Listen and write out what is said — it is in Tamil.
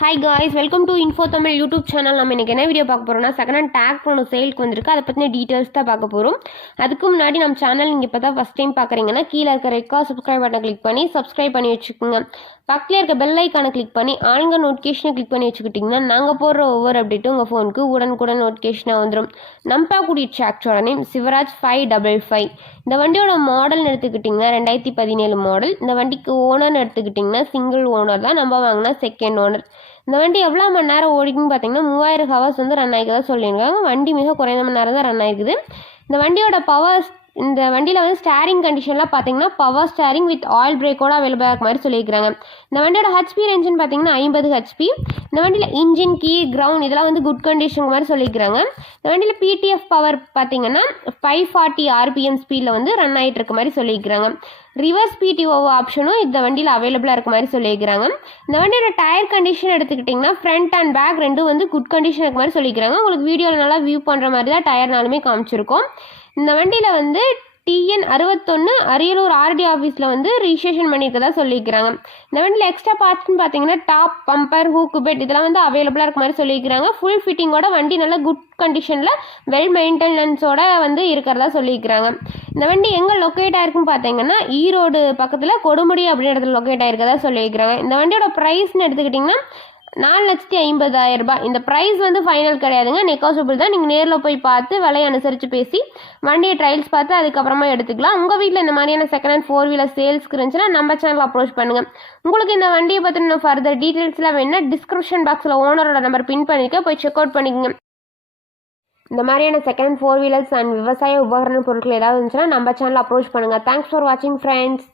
Hi guys welcome to info Tamil YouTube channel நம்ம இன்றைக்கி என்ன வீடியோ பார்க்க போகிறோம்னா செகண்ட் ஹேண்ட் டேக் ஒன்று சேலுக்கு வந்திருக்கு. அதை பற்றின டீட்டெயில்ஸ் தான் பார்க்க போகிறோம் அதுக்கு முன்னாடி நம்ம சேனல் நீங்கள் இப்போ தான் ஃபஸ்ட் டைம் பார்க்குறீங்கன்னா கீழே இருக்க ரெக்கா சப்ஸ்கிரைப் பட்டனை கிளிக் பண்ணி சப்ஸ்கிரைப் பண்ணி வச்சுக்கோங்க. பக்கத்தில் இருக்க பெல் ஐக்கானை கிளிக் பண்ணி ஆளுங்க நோட்டிஃபிகேஷனை கிளிக் பண்ணி வச்சுக்கிட்டிங்கன்னா நாங்கள் போடுற ஒவ்வொரு அப்டேட்டும் உங்கள் ஃபோனுக்கு உடனுக்குடன் நோட்டிஃபிகேஷனாக வந்துடும் நம்பா கூடிய ட்ராக்டரோட name Swaraj five double five இந்த வண்டியோட மாடல்னு எடுத்துக்கிட்டிங்கன்னா ரெண்டாயிரத்தி பதினேழு மாடல் இந்த வண்டிக்கு ஓனர்னு எடுத்துக்கிட்டிங்கன்னா சிங்கிள் ஓனர் தான். நம்ம வாங்கினா செகண்ட் ஓனர் இந்த வண்டி எவ்வளோ மணி நேரம் ஓடிக்குன்னு பார்த்தீங்கன்னா மூவாயிரம் ஹவர்ஸ் வந்து ரன் ஆகிக்கதான் சொல்லியிருக்காங்க. வண்டி மிக குறைந்த மணி நேரம் தான் ரன் ஆகிருக்குது இந்த வண்டியோட பவர் இந்த வண்டியில் வந்து ஸ்டேரிங் கண்டிஷன்லாம் பார்த்தீங்கன்னா பவர் ஸ்டேரிங் வித் ஆயில் பிரேக்கோட அவைலபிளாக இருக்க மாதிரி சொல்லியிருக்காங்க இந்த வண்டியோட ஹெச்பி ரேஞ்சுன்னு பார்த்தீங்கன்னா ஐம்பது ஹெச்பி இந்த வண்டியில் இன்ஜின் கீ கிரவுண்ட் இதெல்லாம் வந்து குட் கண்டிஷன் மாதிரி சொல்லியிருக்கிறாங்க. இந்த வண்டியில் பிடிஎஃப் பவர் பார்த்தீங்கன்னா ஃபைவ் ஃபார்ட்டி ஆர்பிஎம் ஸ்பீடில் வந்து ரன் ஆகிட்டு இருக்க மாதிரி சொல்லியிருக்கிறாங்க. ரிவர்ஸ் பிடிஓ ஆப்ஷனும் இந்த வண்டியில் அவைலபிளாக இருக்க மாதிரி சொல்லியிருக்கிறாங்க. இந்த வண்டியோட டயர் கண்டிஷன் எடுத்துக்கிட்டிங்கன்னா ஃப்ரண்ட் அண்ட் பேக் ரெண்டும் வந்து குட் கண்டிஷன் இருக்க மாதிரி சொல்லியிருக்கிறாங்க. உங்களுக்கு வீடியோவில் நல்லா வியூ பண்ணுற மாதிரி தான் டயர்னாலுமே காமிச்சிருக்கோம். இந்த வண்டியில் வந்து டிஎன் அறுபத்தொன்று அரியலூர் ஆர்டி ஆஃபீஸில் வந்து ரிஜிஸ்ட்ரேஷன் பண்ணியிருக்கதா சொல்லியிருக்கிறாங்க. இந்த வண்டியில் எக்ஸ்ட்ரா பார்ட்ஸ்னு பார்த்தீங்கன்னா டாப் பம்பர் ஹூக்கு பெட் இதெல்லாம் வந்து அவைலபிளாக இருக்க மாதிரி சொல்லியிருக்கிறாங்க. ஃபுல் ஃபிட்டிங்கோட வண்டி நல்ல குட் கண்டிஷனில் வெல் மெயின்டெனன்ஸோட வந்து இருக்கிறதா சொல்லியிருக்கிறாங்க. இந்த வண்டி எங்கே லொக்கேட் ஆயிருக்குன்னு பார்த்தீங்கன்னா ஈரோடு பக்கத்தில் கொடுமுடி அப்படின்ற இடத்துல லொக்கேட் ஆயிருக்கதா சொல்லியிருக்கிறாங்க. இந்த வண்டியோட ப்ரைஸ்னு எடுத்துக்கிட்டிங்கன்னா நாலு லட்சத்தி ஐம்பதாயிரம் ரூபாய். இந்த ப்ரைஸ் வந்து ஃபைனல் கிடையாதுங்க. நெகோசியபிள் தான். நீங்கள் நேரில் போய் பார்த்து விலையை அனுசரித்து பேசி வண்டியை ட்ரையல்ஸ் பார்த்து அதுக்கப்புறமா எடுத்துக்கலாம். உங்கள் வீட்டில் இந்த மாதிரியான செகண்ட் ஹேண்ட் ஃபோர் வீலர் சேல்ஸ்க்கு இருந்துச்சுன்னா நம்ம சேனல் அப்ரோச் பண்ணுங்கள் உங்களுக்கு இந்த வண்டியை பற்றின ஃபர்தர் டீட்டெயில்ஸ்லாம் வேணுன்னா டிஸ்கிரிப்ஷன் பாக்ஸில் ஓனரோட நம்பர் பின் பண்ணிக்க போய் செக் அவுட் பண்ணிக்கோங்க. இந்த மாதிரியான second hand four wheelers and விவசாய உபகரண பொருட்கள் ஏதாவது இருந்துச்சுன்னா நம்ம சேனல் அப்ரோச் பண்ணுங்கள் தேங்க்ஸ் ஃபார் வாட்சிங் ஃப்ரெண்ட்ஸ்